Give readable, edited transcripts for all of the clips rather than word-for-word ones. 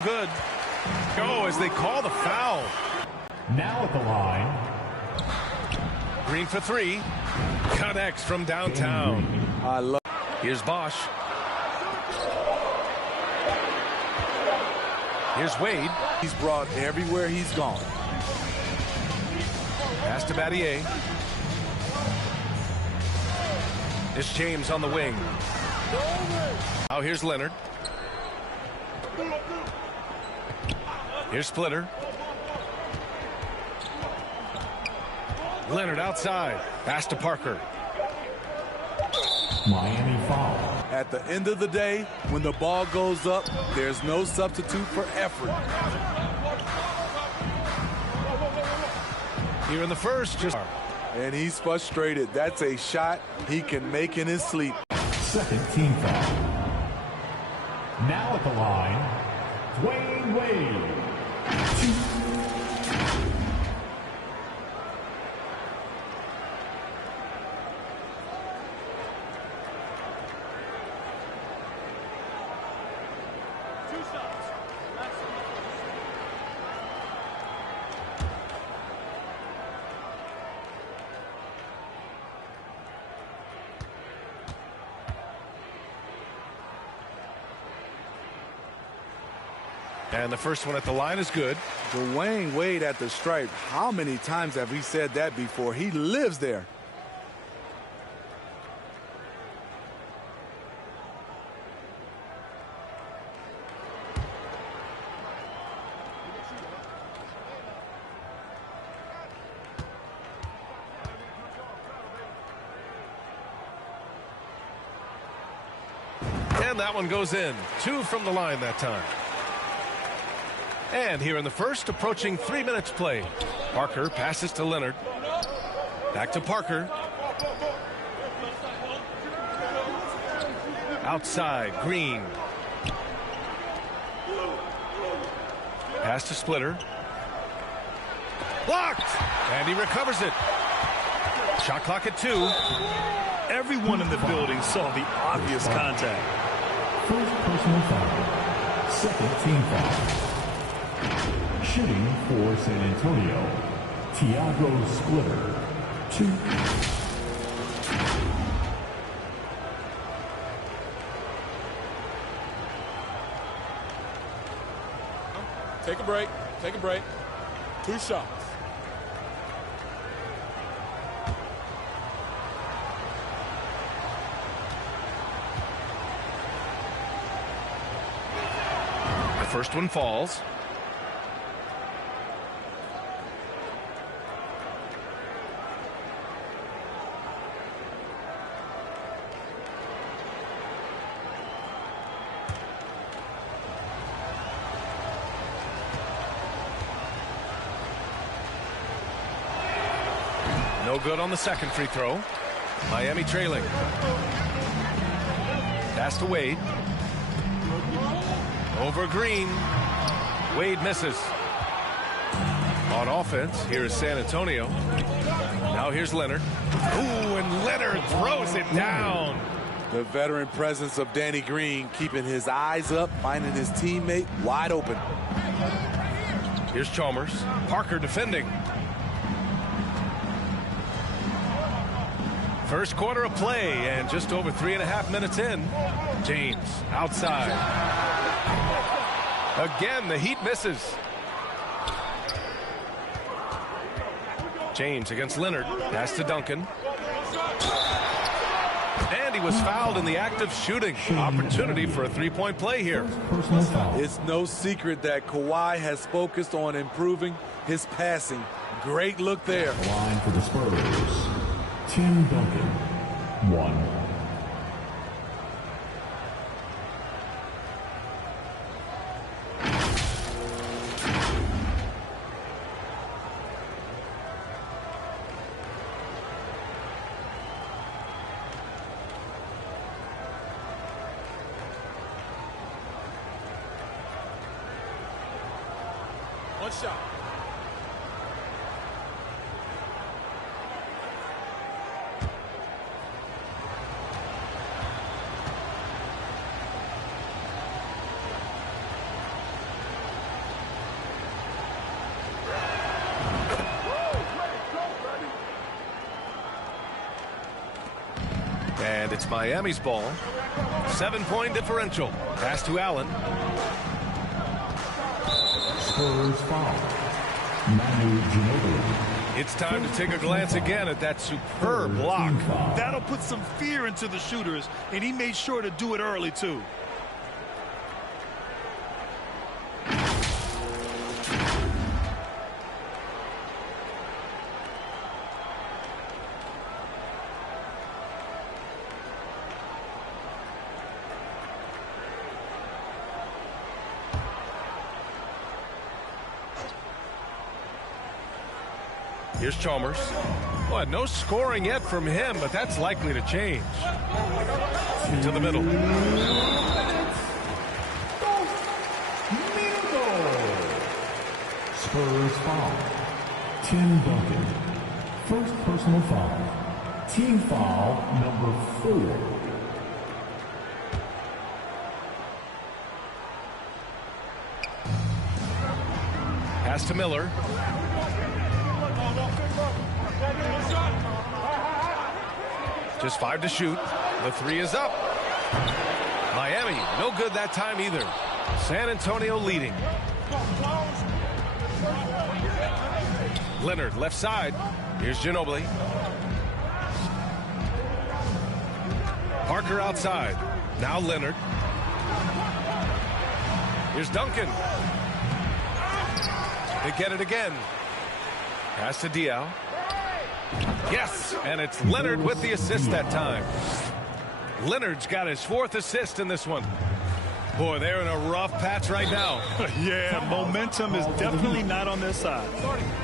Good. Go as they call the foul. Now at the line. Green for three. Connects from downtown. I love. Here's Bosch. Here's Wade. He's brought everywhere he's gone. Pass to Battier. It's James on the wing. Now here's Leonard. Here's Splitter. Leonard outside. Pass to Parker. Miami foul. At the end of the day, when the ball goes up, there's no substitute for effort. Here in the first, And he's frustrated. That's a shot he can make in his sleep. Second team foul. Now at the line, Dwayne Wade. And the first one at the line is good. Dwayne Wade at the stripe. How many times have we said that before? He lives there. And that one goes in. 2 from the line that time. And here in the first, approaching 3 minutes play. Parker passes to Leonard. Back to Parker. Outside, Green. Pass to Splitter. Blocked! And he recovers it. Shot clock at 2. Everyone in the building saw the obvious contact. First personal foul. Second team foul. Shooting for San Antonio, Tiago Splitter. 2. Take a break. Take a break. 2 shots. The first one falls. No good on the second free throw. Miami trailing. Pass to Wade. Over Green. Wade misses. On offense, here is San Antonio. Now here's Leonard. Ooh, and Leonard throws it down. The veteran presence of Danny Green keeping his eyes up, finding his teammate wide open. Here's Chalmers. Parker defending. First quarter of play, and just over 3.5 minutes in. James outside. Again, the Heat misses. James against Leonard. Pass to Duncan. And he was fouled in the act of shooting. Opportunity for a 3-point play here. It's no secret that Kawhi has focused on improving his passing. Great look there. Line for the Spurs. Tim Duncan. 1. One shot. And it's Miami's ball. 7-point differential. Pass to Allen. Spurs foul. Manu Ginobili. It's time to take a glance again at that superb block. That'll put some fear into the shooters, and he made sure to do it early, too. Here's Chalmers. Well, no scoring yet from him, but that's likely to change. To the middle. Spurs foul. Tim Duncan. First personal foul. Team foul number 4. Pass to Miller. Just 5 to shoot. The 3 is up. Miami, no good that time either. San Antonio leading. Leonard, left side. Here's Ginobili. Parker outside. Now Leonard. Here's Duncan. They get it again. Pass to Diaw. Yes, and it's Leonard with the assist that time. Leonard's got his 4th assist in this one. Boy, they're in a rough patch right now. Yeah, momentum is definitely not on their side.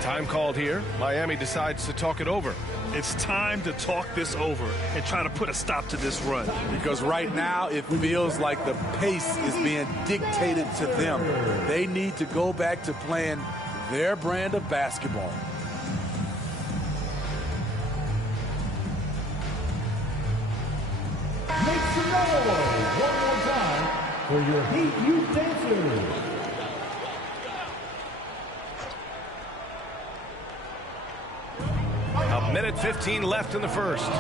Time called here. Miami decides to talk it over. It's time to talk this over and try to put a stop to this run. Because right now it feels like the pace is being dictated to them. They need to go back to playing their brand of basketball. Make some noise one more time for your Heat Youth Dancers. A minute 15 left in the first.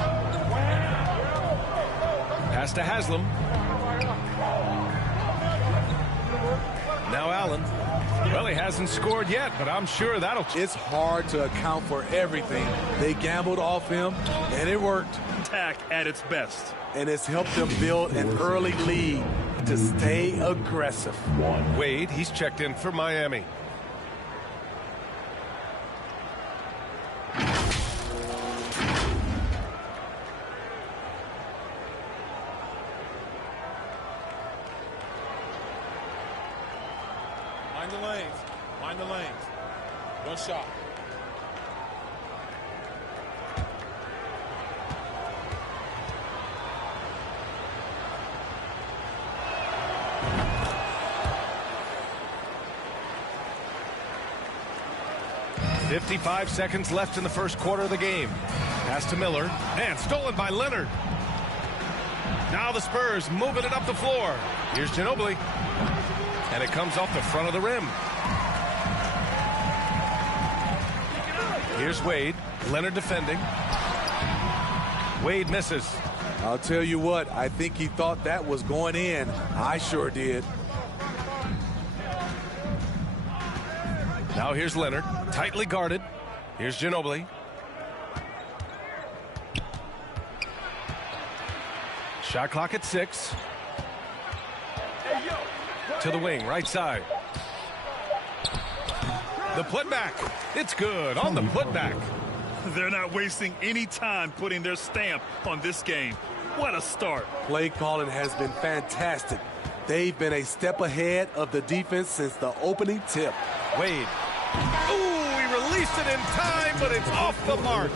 Pass to Haslam. Now Allen. Well, he hasn't scored yet, but I'm sure that'll... It's hard to account for everything. They gambled off him, and it worked. Attack at its best. And it's helped them build an early lead to stay aggressive. Wade, he's checked in for Miami. Mind the lanes. Mind the lanes. One shot. .55 seconds left in the first quarter of the game. Pass to Miller. And stolen by Leonard. Now the Spurs moving it up the floor. Here's Ginobili. And it comes off the front of the rim. Here's Wade. Leonard defending. Wade misses. I'll tell you what, I think he thought that was going in. I sure did. Now here's Leonard, tightly guarded. Here's Ginobili. Shot clock at 6. To the wing, right side. The putback. It's good on the putback. They're not wasting any time putting their stamp on this game. What a start. Play calling has been fantastic. They've been a step ahead of the defense since the opening tip. Wade. Ooh, he released it in time, but it's off the mark.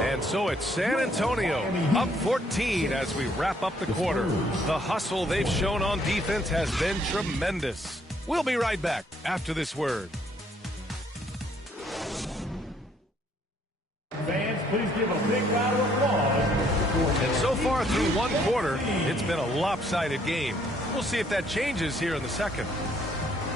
And so it's San Antonio up 14 as we wrap up the quarter. The hustle they've shown on defense has been tremendous. We'll be right back after this word. Fans, please give a big round of applause. And so far through one quarter, it's been a lopsided game. We'll see if that changes here in the second.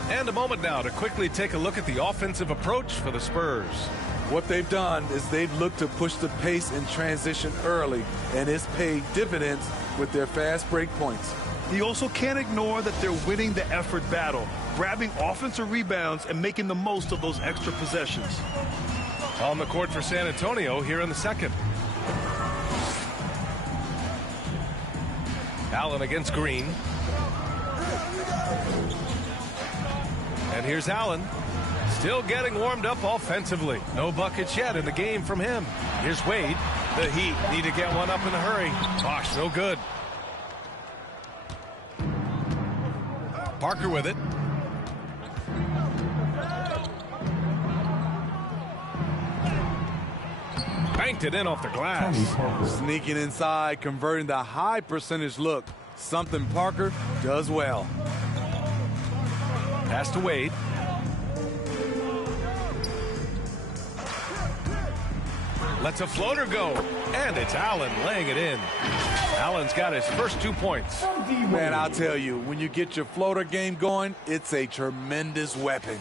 And a moment now to quickly take a look at the offensive approach for the Spurs. What they've done is they've looked to push the pace in transition early, and it's paid dividends with their fast break points. You also can't ignore that they're winning the effort battle, grabbing offensive rebounds and making the most of those extra possessions. On the court for San Antonio here in the second. Allen against Green. And here's Allen. Still getting warmed up offensively. No buckets yet in the game from him. Here's Wade. The Heat need to get one up in a hurry. Gosh, no good. Parker with it. Banked it in off the glass. Sneaking inside, converting the high percentage look. Something Parker does well. Pass to Wade. Lets a floater go. And it's Allen laying it in. Allen's got his first 2 points. Man, I'll tell you, when you get your floater game going, it's a tremendous weapon.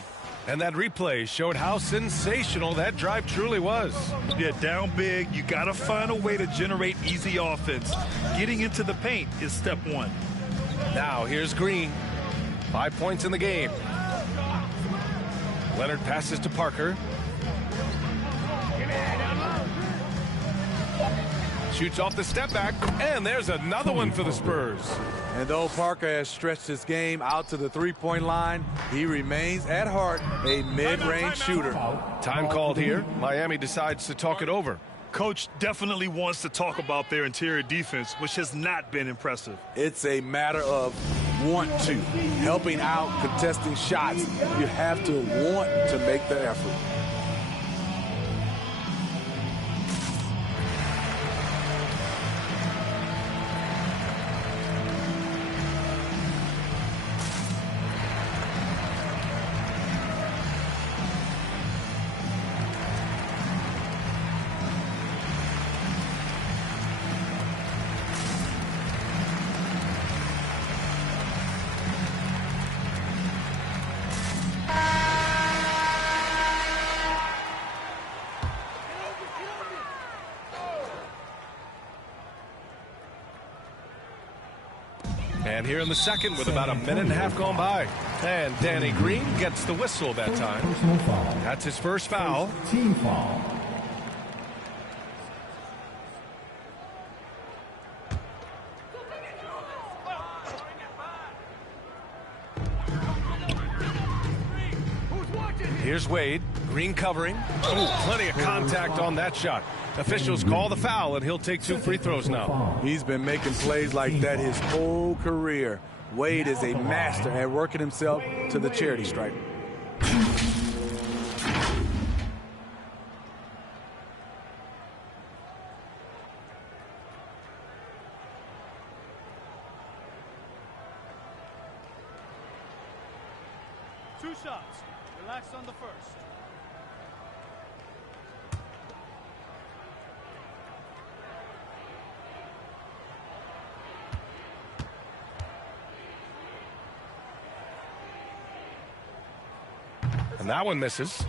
And that replay showed how sensational that drive truly was. Yeah, down big, you got to find a way to generate easy offense. Getting into the paint is step one. Now here's Green. 5 points in the game. Leonard passes to Parker. Shoots off the step back, and there's another one for the Spurs. And though Parker has stretched his game out to the three-point line, he remains at heart a mid-range shooter. Time called here. Miami decides to talk it over. Coach definitely wants to talk about their interior defense, which has not been impressive. It's a matter of want to. Helping out, contesting shots. You have to want to make the effort. And here in the second with about a minute and a half gone by. And Danny Green gets the whistle that time. Personal foul. That's his first foul. Team foul. Here's Wade. Green covering. Oh, plenty of contact on that shot. Officials call the foul, and he'll take 2 free throws now. He's been making plays like that his whole career. Wade is a master at working himself to the charity stripe. Two shots. Relax on the first. And that one misses.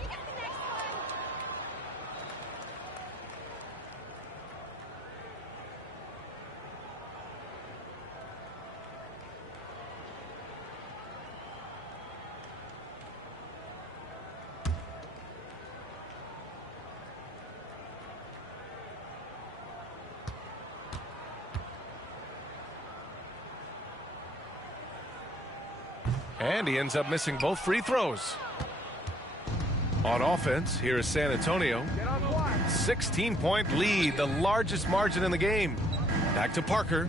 And he ends up missing both free throws. On offense, here is San Antonio. 16-point lead, the largest margin in the game. Back to Parker.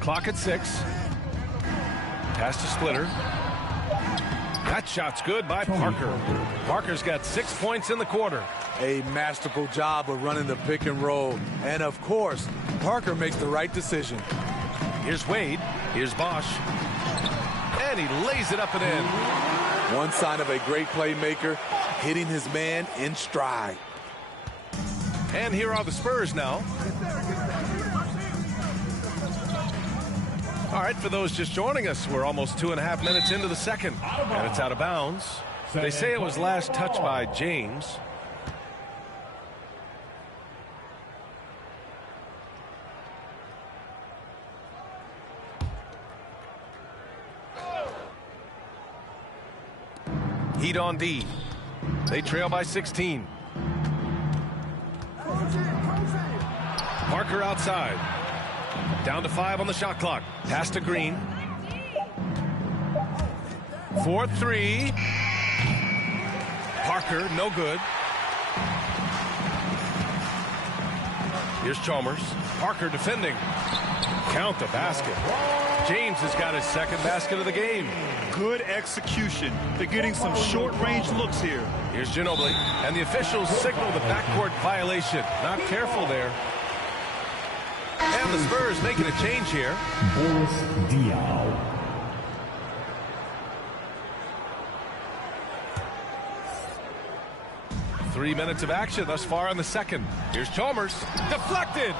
Clock at 6. Pass to Splitter. That shot's good by Parker. Parker's got 6 points in the quarter. A masterful job of running the pick and roll. And of course, Parker makes the right decision. Here's Wade. Here's Bosch. And he lays it up and in. One sign of a great playmaker, hitting his man in stride. And here are the Spurs now. All All right, for those just joining us, we're almost 2.5 minutes into the second, and it's out of bounds. They say it was last touched by James. Heat on D. They trail by 16. Parker outside. Down to 5 on the shot clock. Pass to Green. 4-3. Parker, no good. Here's Chalmers. Parker defending. Count the basket. James has got his second basket of the game. Good execution. They're getting some short-range looks here. Here's Ginobili, and the officials signal the backcourt violation. Not careful there. And the Spurs making a change here. Boris Diaw. Three minutes of action thus far in the second. Here's Chalmers. Deflected.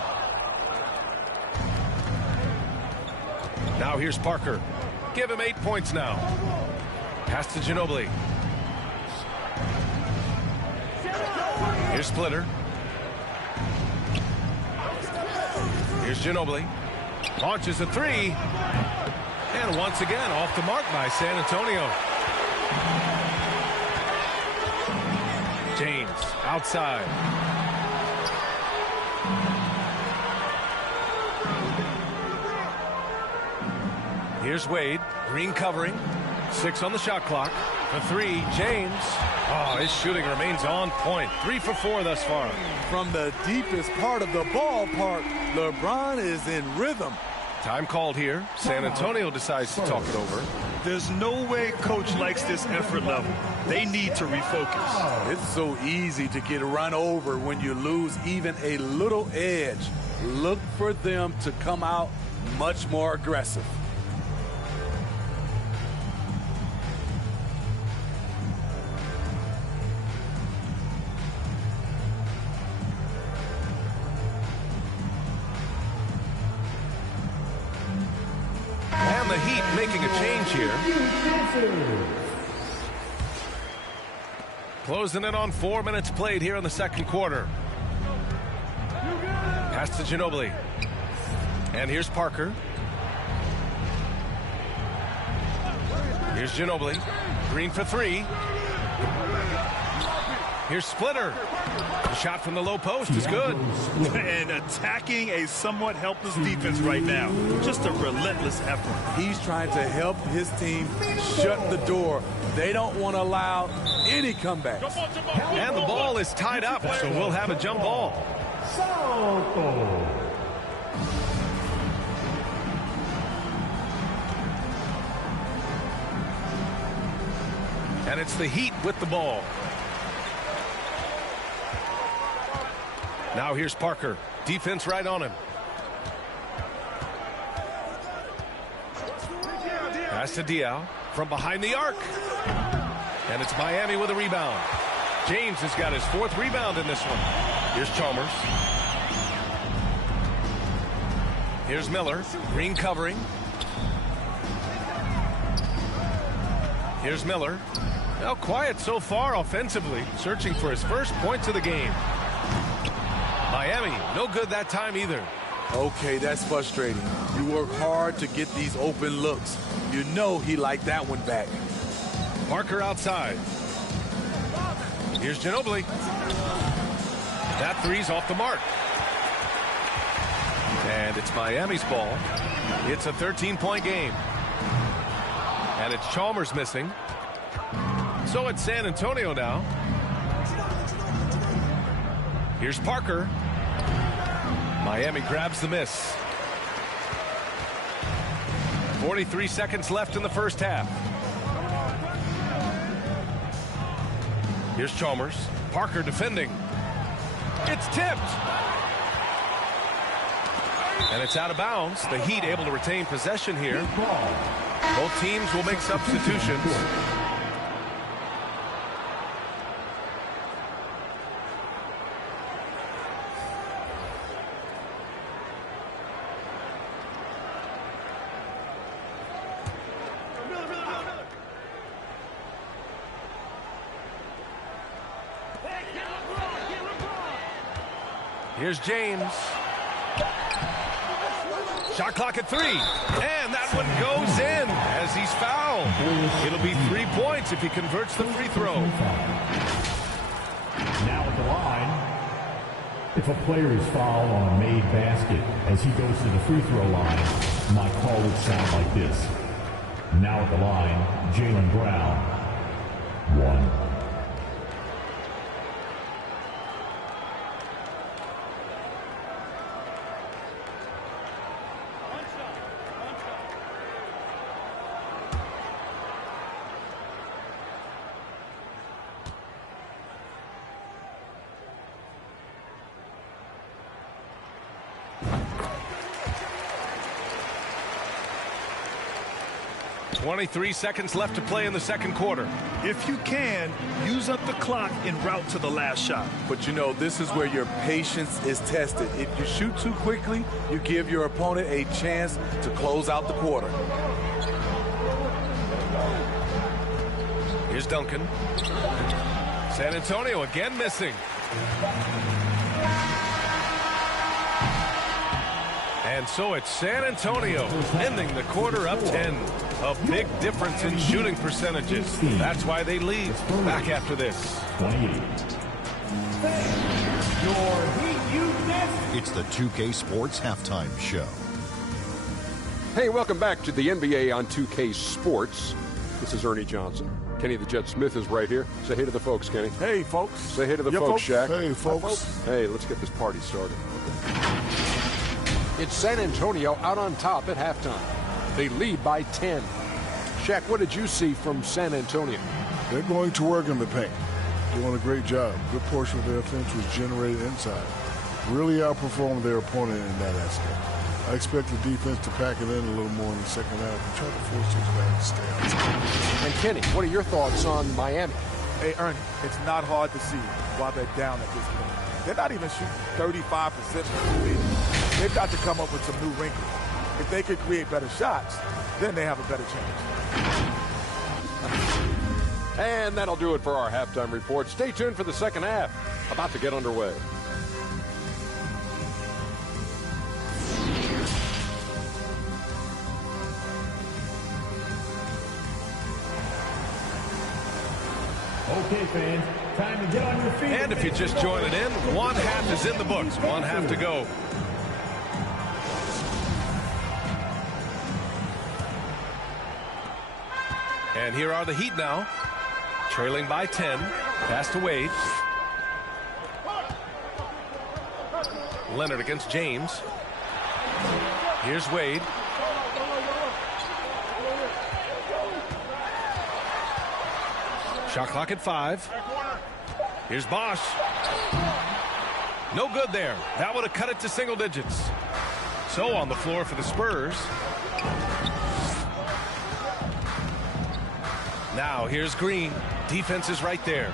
Now here's Parker. Give him 8 points now. Pass to Ginobili. Here's Splitter. Here's Ginobili. Launches a three. And once again off the mark by San Antonio. James outside. Here's Wade. Green covering. 6 on the shot clock. For 3, James. Oh, his shooting remains on point. 3 for 4 thus far. From the deepest part of the ballpark, LeBron is in rhythm. Time called here. San Antonio decides to talk it over. There's no way coach likes this effort level. They need to refocus. It's so easy to get run over when you lose even a little edge. Look for them to come out much more aggressive. And the Heat making a change here. Closing in on 4 minutes played here in the second quarter. Pass to Ginobili. And here's Parker. Here's Ginobili. Green for 3. Here's Splitter. The shot from the low post is good. And attacking a somewhat helpless defense right now. Just a relentless effort. He's trying to help his team shut the door. They don't want to allow any comebacks. And the ball is tied up, so we'll have a jump ball. And it's the Heat with the ball. Now here's Parker. Defense right on him. Pass to Diaw from behind the arc. And it's Miami with a rebound. James has got his 4th rebound in this one. Here's Chalmers. Here's Miller. Green covering. Here's Miller. Now quiet so far offensively. Searching for his first points of the game. Miami, no good that time either. Okay, that's frustrating. You work hard to get these open looks. You know he liked that one back. Parker outside. Here's Ginobili. That three's off the mark. And it's Miami's ball. It's a 13-point game. And it's Chalmers missing. So it's San Antonio now. Here's Parker. Miami grabs the miss. 43 seconds left in the first half. Here's Chalmers. Parker defending. It's tipped. And it's out of bounds. The Heat able to retain possession here. Both teams will make substitutions. Here's James. Shot clock at 3. And that one goes in as he's fouled. It'll be 3 points if he converts the free throw. Now at the line, if a player is fouled on a made basket as he goes to the free throw line, my call would sound like this. Now at the line, Jaylen Brown, 1. .23 seconds left to play in the second quarter. If you can, use up the clock en route to the last shot. But you know, this is where your patience is tested. If you shoot too quickly, you give your opponent a chance to close out the quarter. Here's Duncan. San Antonio again missing. And so it's San Antonio ending the quarter up 10. A big difference in shooting percentages. That's why they lead. Back after this. 28. It's the 2K Sports Halftime Show. Hey, welcome back to the NBA on 2K Sports. This is Ernie Johnson. Kenny the Jet Smith is right here. Say hey to the folks, Kenny. Hey, folks. Say hey to the folks, Shaq. Hey, folks. Hey, let's get this party started. It's San Antonio out on top at halftime. They lead by 10. Shaq, what did you see from San Antonio? They're going to work in the paint. Doing a great job. Good portion of their offense was generated inside. Really outperformed their opponent in that aspect. I expect the defense to pack it in a little more in the second half and try to force these guys to stay outside. And Kenny, what are your thoughts on Miami? Hey, Ernie, it's not hard to see why they're down at this point. They're not even shooting 35% from the lead. They've got to come up with some new wrinkles. If they could create better shots, then they have a better chance. And that'll do it for our halftime report. Stay tuned for the second half. About to get underway. Okay, fans, time to get on your feet. And if you're just joining in, one half is in the books. One half to go. And here are the Heat now, trailing by 10. Pass to Wade. Leonard against James. Here's Wade. Shot clock at 5. Here's Bosch. No good there. That would have cut it to single digits. So on the floor for the Spurs. Now here's Green. Defense is right there.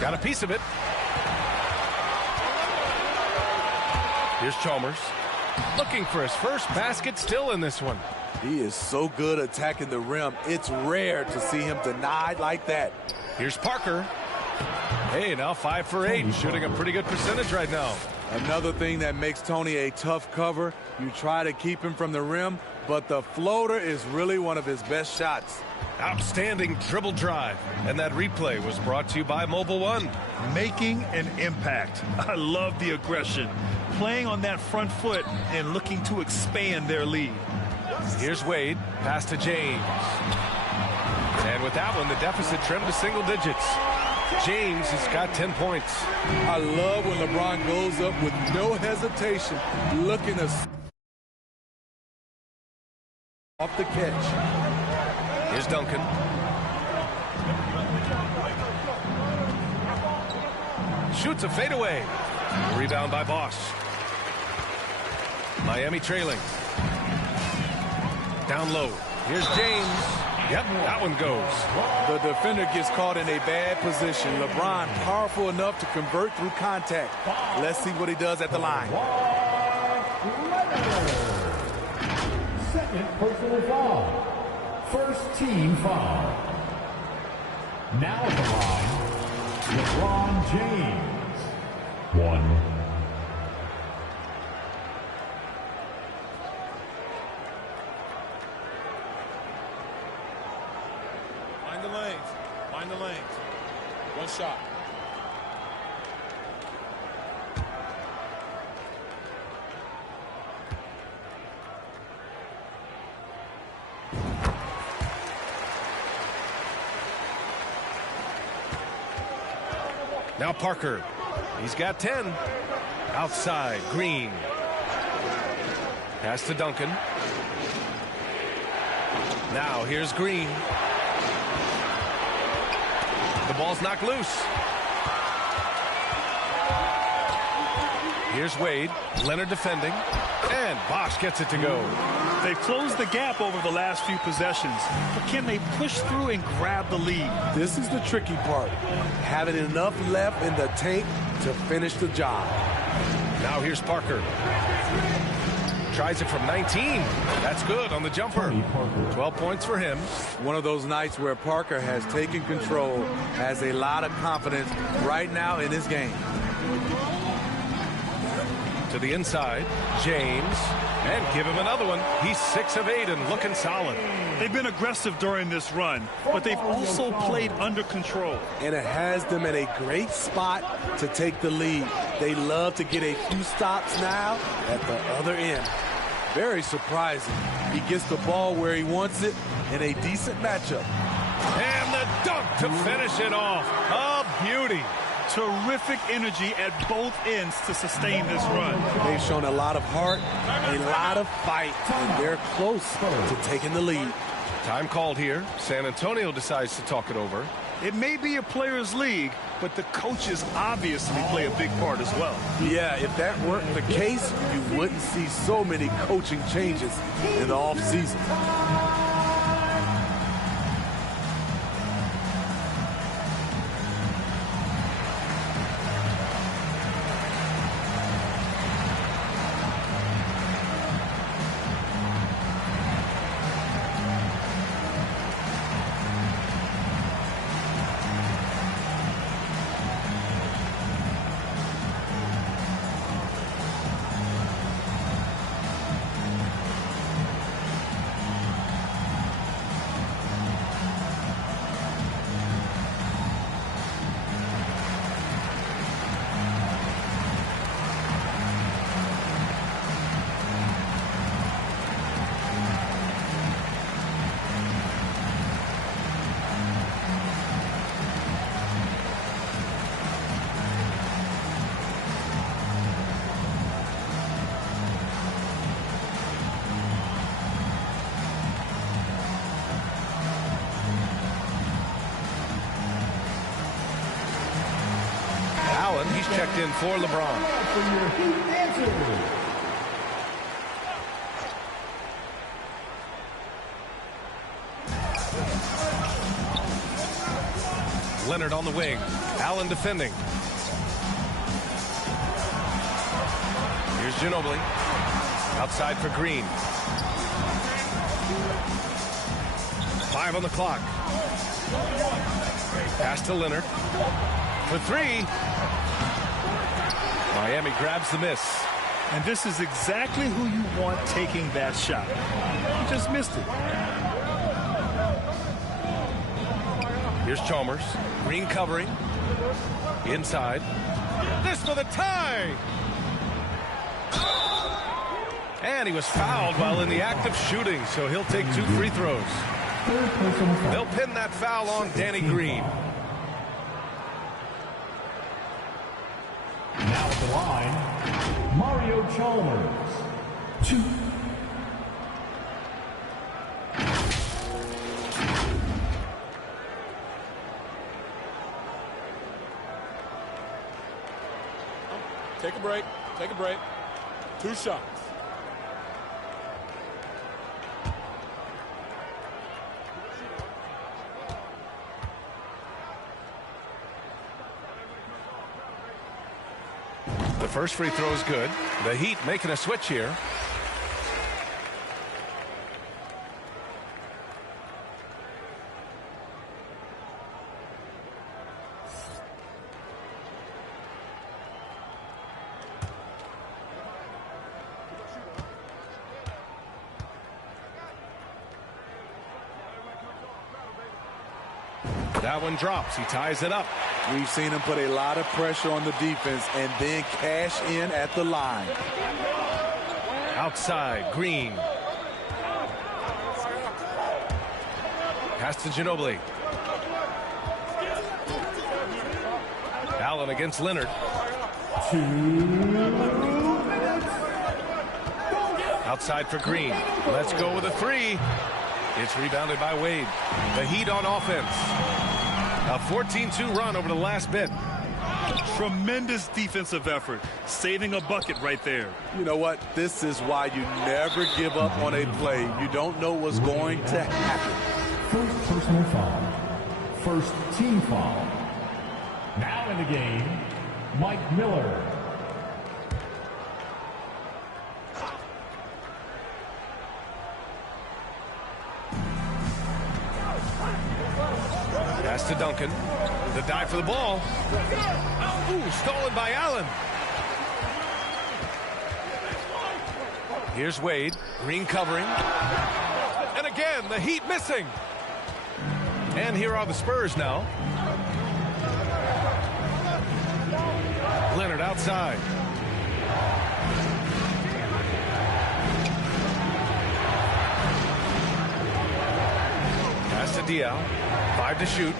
Got a piece of it. Here's Chalmers. Looking for his first basket, still in this one. He is so good attacking the rim. It's rare to see him denied like that. Here's Parker. Hey, now 5 for 8, shooting a pretty good percentage right now. Another thing that makes Tony a tough cover, you try to keep him from the rim, but the floater is really one of his best shots. Outstanding dribble drive. And that replay was brought to you by Mobile One. Making an impact. I love the aggression. Playing on that front foot and looking to expand their lead. Here's Wade. Pass to James. And with that one, the deficit trimmed to single digits. James has got 10 points. I love when LeBron goes up with no hesitation, looking to off the catch. Here's Duncan. Shoots a fadeaway. Rebound by Bosch. Miami trailing. Down low. Here's James. Yep, that one goes. The defender gets caught in a bad position. LeBron powerful enough to convert through contact. Let's see what he does at the line. Second personal foul. first team foul. Now at the line, LeBron James. 1. Find the lanes. Find the lanes. One shot. Now Parker. He's got 10. Outside, Green. Pass to Duncan. Now here's Green. The ball's knocked loose. Here's Wade. Leonard defending. And Bosch gets it to go. They've closed the gap over the last few possessions, but can they push through and grab the lead? This is the tricky part. Having enough left in the tank to finish the job. Now here's Parker. Tries it from 19. That's good on the jumper. 12 points for him. One of those nights where Parker has taken control, has a lot of confidence right now in his game. To the inside, James, and give him another one. He's 6 of 8 and looking solid. They've been aggressive during this run, but they've also played under control. And it has them in a great spot to take the lead. They love to get a few stops now at the other end. Very surprising. He gets the ball where he wants it in a decent matchup. And the dunk to finish it off. A beauty. Terrific energy at both ends to sustain this run. They've shown a lot of heart, a lot of fight, and they're close to taking the lead. Time called here. San Antonio decides to talk it over. It may be a players' league, but the coaches obviously play a big part as well. Yeah, if that weren't the case, you wouldn't see so many coaching changes in the offseason. He's checked in for LeBron. Leonard on the wing. Allen defending. Here's Ginobili. Outside for Green. 5 on the clock. Pass to Leonard. For 3. Miami grabs the miss. And this is exactly who you want taking that shot. He just missed it. Here's Chalmers. Green covering. Inside. This for the tie! And he was fouled while in the act of shooting, so he'll take 2 free throws. They'll pin that foul on Danny Green. Now at the line, Mario Chalmers. 2. Take a break. Take a break. 2 shots. The first free throw is good. The Heat making a switch here. That one drops. He ties it up. We've seen him put a lot of pressure on the defense and then cash in at the line. Outside, Green. Pass to Ginobili. Allen against Leonard. Outside for Green. Let's go with a three. It's rebounded by Wade. The Heat on offense. A 14-2 run over the last bit. Tremendous defensive effort. Saving a bucket right there. You know what? This is why you never give up on a play. You don't know what's going to happen. First personal foul. First team foul. Now in the game, Mike Miller. Pass to Duncan. The dive for the ball. Ooh, stolen by Allen. Here's Wade. Green covering. And again, the Heat missing. And here are the Spurs now. Leonard outside. Pass to Diaw. 5 to shoot.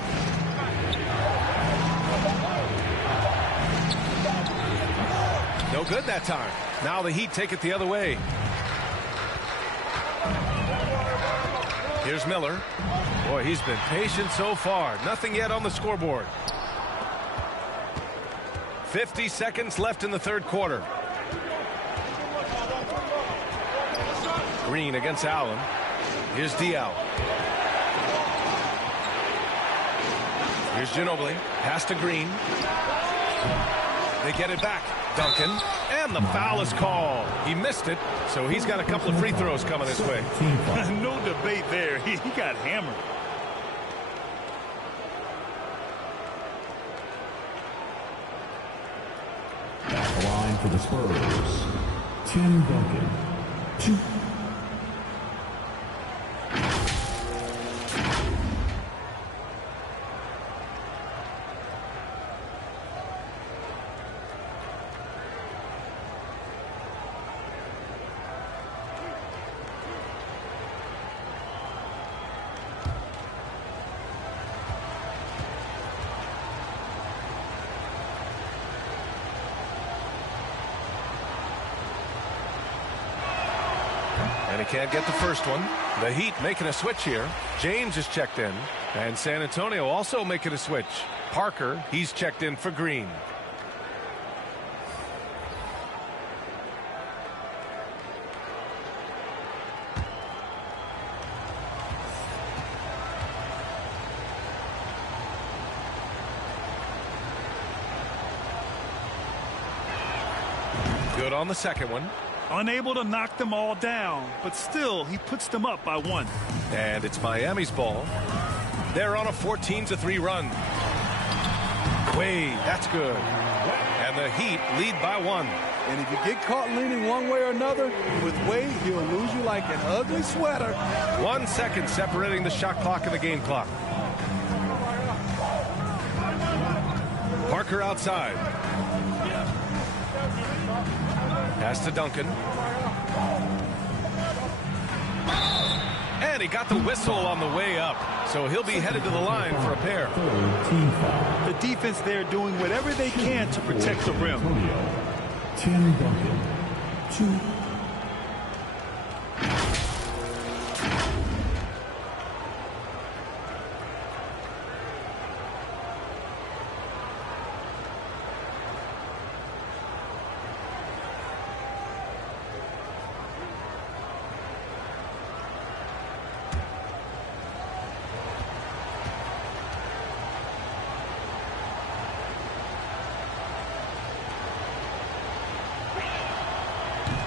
No good that time. Now the Heat take it the other way. Here's Miller. Boy, he's been patient so far. Nothing yet on the scoreboard. 50 seconds left in the third quarter. Green against Allen. Here's Diaw. Here's Ginobili. Pass to Green. They get it back. Duncan. And the foul is called. He missed it, so he's got a couple of free throws coming his way. No debate there. He got hammered. Back the line for the Spurs. Tim Duncan. 2. And he can't get the first one. The Heat making a switch here. James is checked in. And San Antonio also making a switch. Parker, he's checked in for Green. Good on the second one. Unable to knock them all down, but still he puts them up by 1. And it's Miami's ball. They're on a 14-3 run. Wade, that's good. And the Heat lead by 1. And if you get caught leaning one way or another, with Wade, he'll lose you like an ugly sweater. 1 second separating the shot clock and the game clock. Parker outside. Pass to Duncan. And he got the whistle on the way up. So he'll be headed to the line for a pair. The defense there doing whatever they can to protect the rim. Tim Duncan. 2.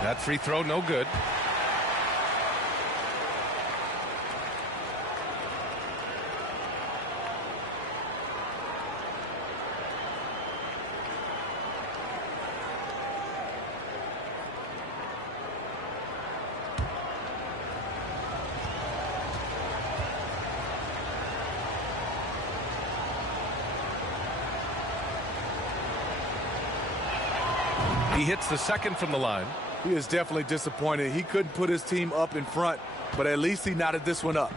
That free throw, no good. He hits the second from the line. He is definitely disappointed. He couldn't put his team up in front, but at least he knotted this one up.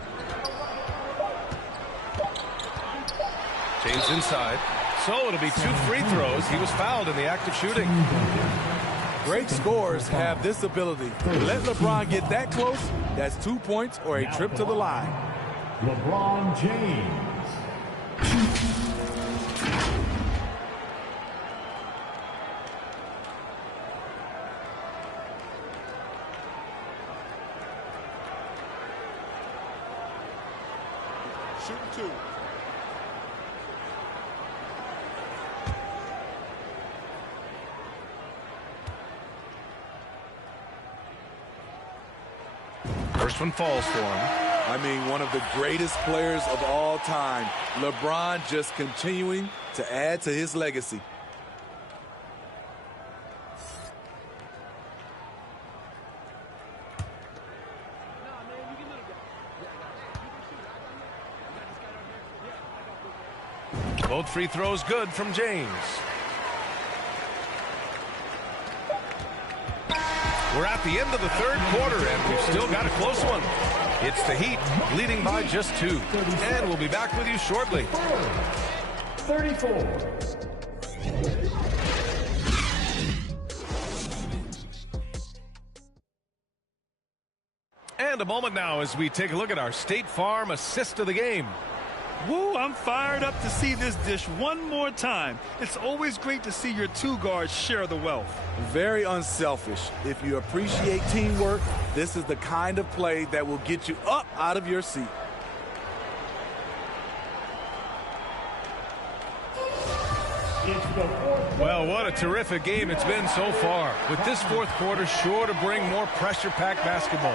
James inside. So it'll be 2 free throws. He was fouled in the act of shooting. Great scorers have this ability. Let LeBron get that close, that's 2 points or a trip to the line. LeBron James. Shooting 2. First one falls for him. I mean, one of the greatest players of all time. LeBron just continuing to add to his legacy. Both free throws good from James. We're at the end of the third quarter, and we've still got a close one. It's the Heat leading by just 2. And we'll be back with you shortly. 34. And a moment now as we take a look at our State Farm assist of the game. Woo, I'm fired up to see this dish one more time. It's always great to see your 2 guards share the wealth. Very unselfish. If you appreciate teamwork, this is the kind of play that will get you up out of your seat. Well, what a terrific game it's been so far. With this fourth quarter sure to bring more pressure-packed basketball.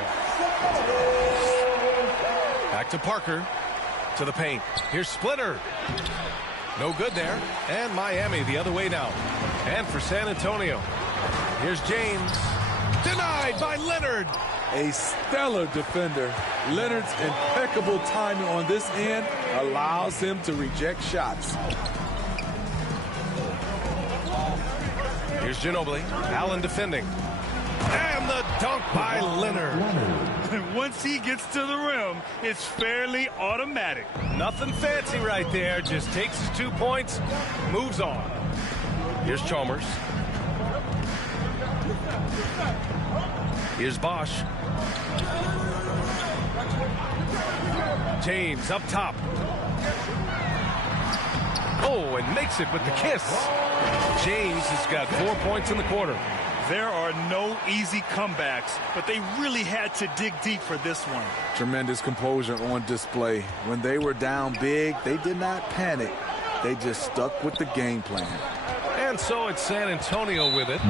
Back to Parker. To the paint. Here's Splitter. No good there. And Miami the other way now. And for San Antonio. Here's James. Denied by Leonard. A stellar defender. Leonard's impeccable timing on this end allows him to reject shots. Here's Ginobili. Allen defending. And the dunk by Leonard. Once he gets to the rim, it's fairly automatic. Nothing fancy right there. Just takes his 2 points, moves on. Here's Chalmers. Here's Bosch. James up top. Oh, and makes it with the kiss. James has got 4 points in the quarter. There are no easy comebacks, but they really had to dig deep for this one. Tremendous composure on display. When they were down big, they did not panic. They just stuck with the game plan. And so it's San Antonio with it.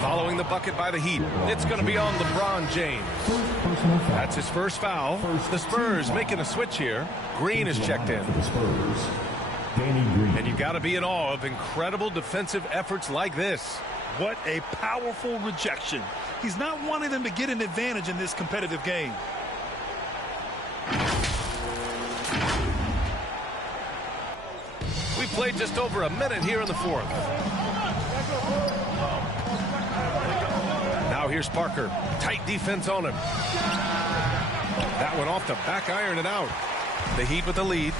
Following the bucket by the Heat. It's going to be on LeBron James. That's his first foul. The Spurs making a switch here. Green is checked in. And you've got to be in awe of incredible defensive efforts like this. What a powerful rejection. He's not wanting them to get an advantage in this competitive game. We've played just over a minute here in the fourth. Now here's Parker. Tight defense on him. That one off the back iron and out. The Heat with the lead.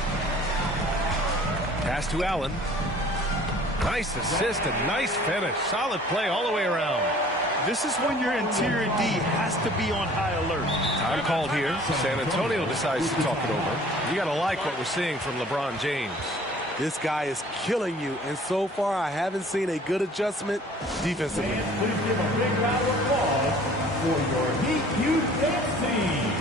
Pass to Allen. Nice assist and nice finish. Solid play all the way around. This is when your interior D has to be on high alert. Time called here. San Antonio decides to talk it over. You got to like what we're seeing from LeBron James. This guy is killing you, and so far I haven't seen a good adjustment defensively. Please give a big round of applause for your Heat Youth Dance Team.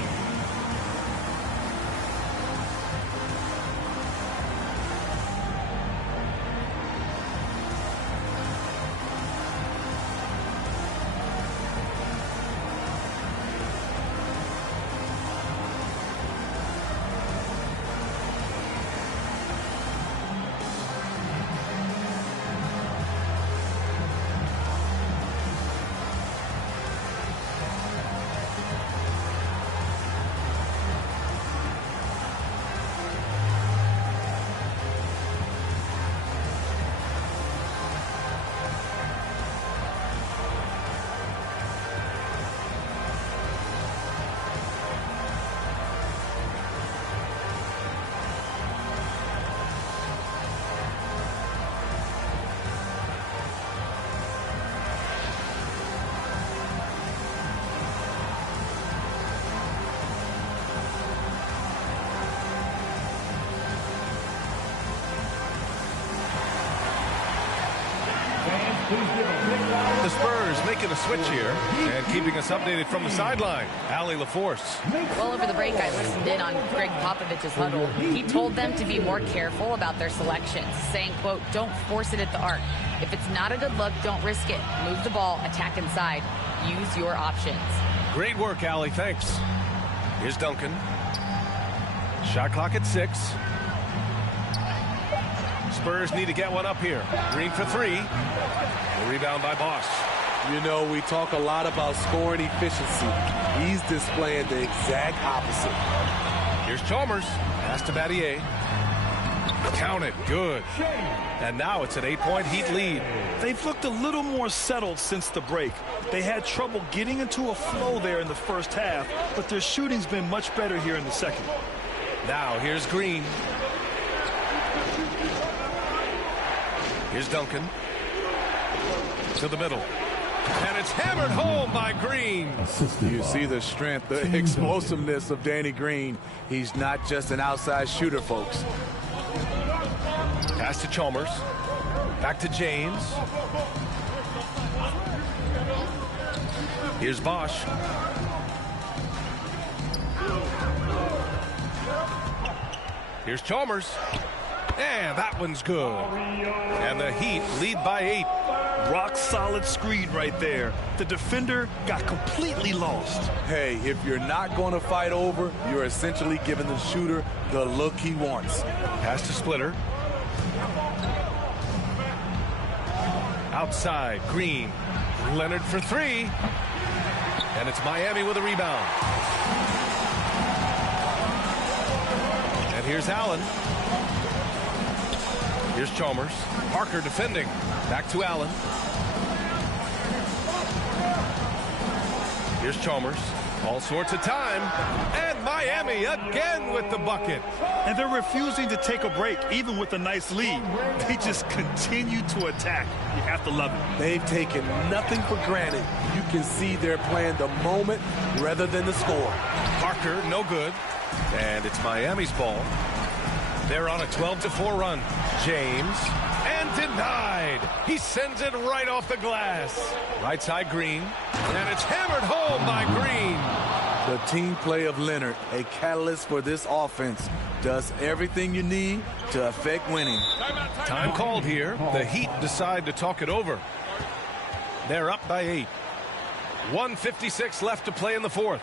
The Spurs making a switch here and keeping us updated from the sideline. Allie LaForce. Well, over the break, I listened in on Greg Popovich's huddle. He told them to be more careful about their selections, saying, quote, don't force it at the arc. If it's not a good look, don't risk it. Move the ball, attack inside. Use your options. Great work, Allie. Thanks. Here's Duncan. Shot clock at 6. Spurs need to get one up here. Green for 3. The rebound by Bosch. You know, we talk a lot about scoring efficiency. He's displaying the exact opposite. Here's Chalmers. Pass to Battier. Count it. Good. And now it's an 8-point Heat lead. They've looked a little more settled since the break. They had trouble getting into a flow there in the first half, but their shooting's been much better here in the second. Now here's Green. Here's Duncan. To the middle. And it's hammered home by Green. You see the strength, the explosiveness of Danny Green. He's not just an outside shooter, folks. Pass to Chalmers. Back to James. Here's Bosch. Here's Chalmers. And that one's good. And the Heat lead by 8. Rock solid screen right there. The defender got completely lost. Hey, if you're not going to fight over, you're essentially giving the shooter the look he wants. Pass to Splitter. Outside, Green. Leonard for 3. And it's Miami with a rebound. And here's Allen. Here's Chalmers. Parker defending. Back to Allen. Here's Chalmers. All sorts of time. And Miami again with the bucket. And they're refusing to take a break, even with a nice lead. They just continue to attack. You have to love it. They've taken nothing for granted. You can see they're playing the moment rather than the score. Parker, no good. And it's Miami's ball. They're on a 12-4 run. James. And denied. He sends it right off the glass. Right side, Green. And it's hammered home by Green. The team play of Leonard, a catalyst for this offense, does everything you need to affect winning. Time called here. The Heat decide to talk it over. They're up by 8. 1:56 left to play in the fourth.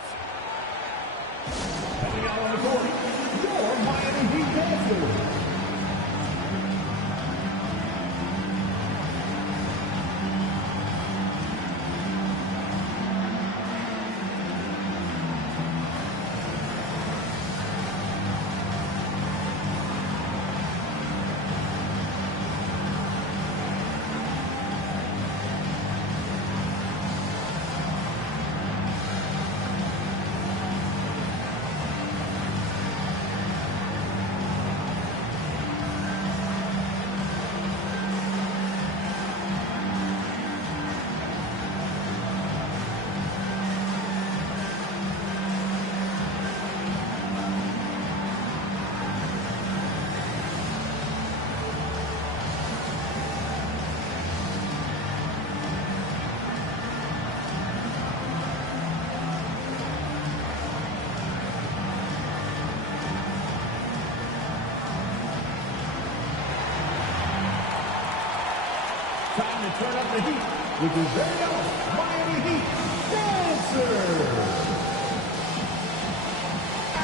Time to turn up the heat with your very own Miami Heat Dancers.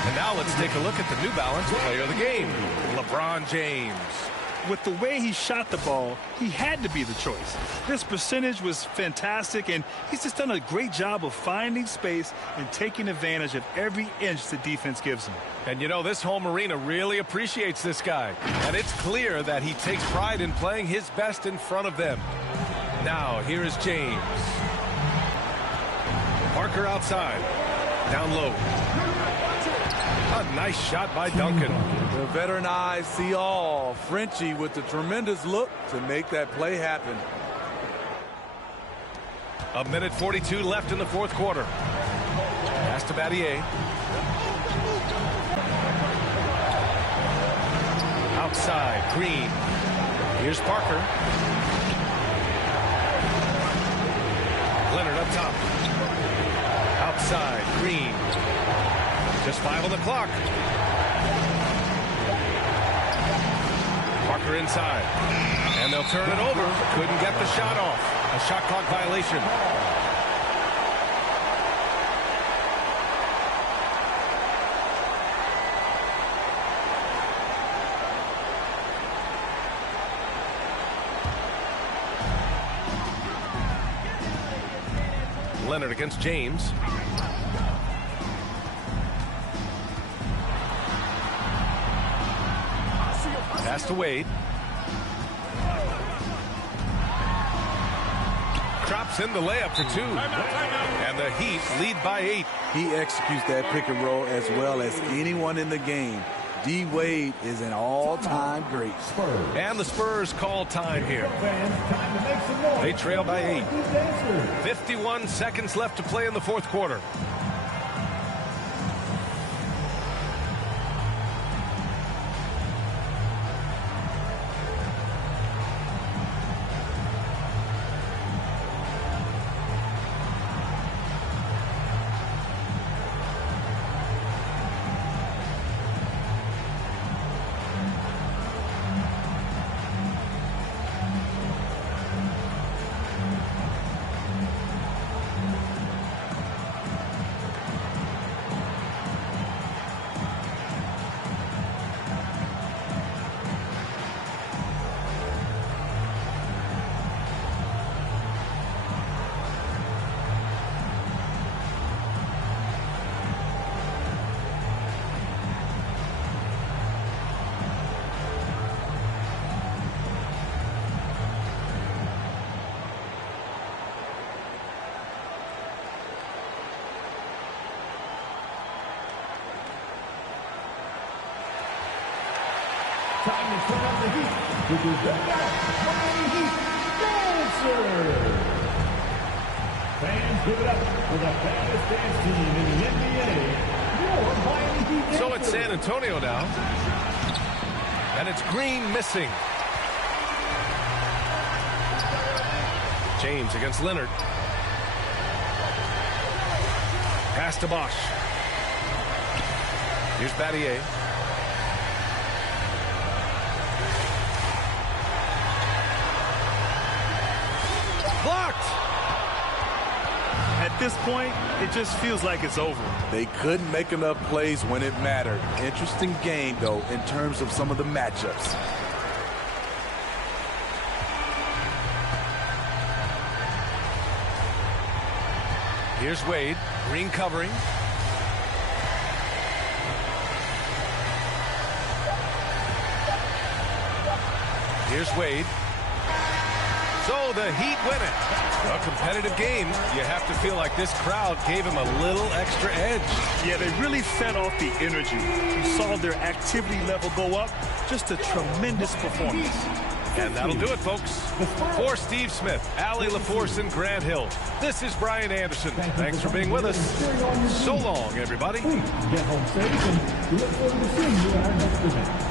And now let's take a look at the New Balance player of the game, LeBron James. With the way he shot the ball, he had to be the choice. His percentage was fantastic, and he's just done a great job of finding space and taking advantage of every inch the defense gives him. And you know, this home arena really appreciates this guy. And it's clear that he takes pride in playing his best in front of them. Now, here is James. Parker outside. Down low. A nice shot by Duncan. The veteran eyes see all. Frenchie with the tremendous look to make that play happen. 1:42 left in the fourth quarter. Pass to Battier. Outside, Green. Here's Parker. top. Outside, Green. Just 5 on the clock. Parker inside. And they'll turn it over. Couldn't get the shot off. A shot clock violation. Leonard against James. Pass to Wade. Drops in the layup for 2. And the Heat lead by 8. He executes that pick and roll as well as anyone in the game. D. Wade is an all-time great. And the Spurs call time here. They trail by 8. 51 seconds left to play in the fourth quarter. Time to turn up the heat with your Miami Heat dancers. Fans, give it up for the baddest dance team in the NBA. Your Miami Heat dancers. So it's San Antonio now. And it's Green missing. James against Leonard. Pass to Bosch. Here's Battier. Blocked. At this point, it just feels like it's over. They couldn't make enough plays when it mattered. Interesting game, though, in terms of some of the matchups. Here's Wade. Green covering. Here's Wade. So the Heat win it. A competitive game. You have to feel like this crowd gave him a little extra edge. Yeah, they really fed off the energy. You saw their activity level go up. Just a tremendous performance. And that'll do it, folks. For Steve Smith, Allie LaForce, and Grant Hill, this is Brian Anderson. Thanks for being with us. So long, everybody. Get home safe, and we look forward to seeing you at our next event.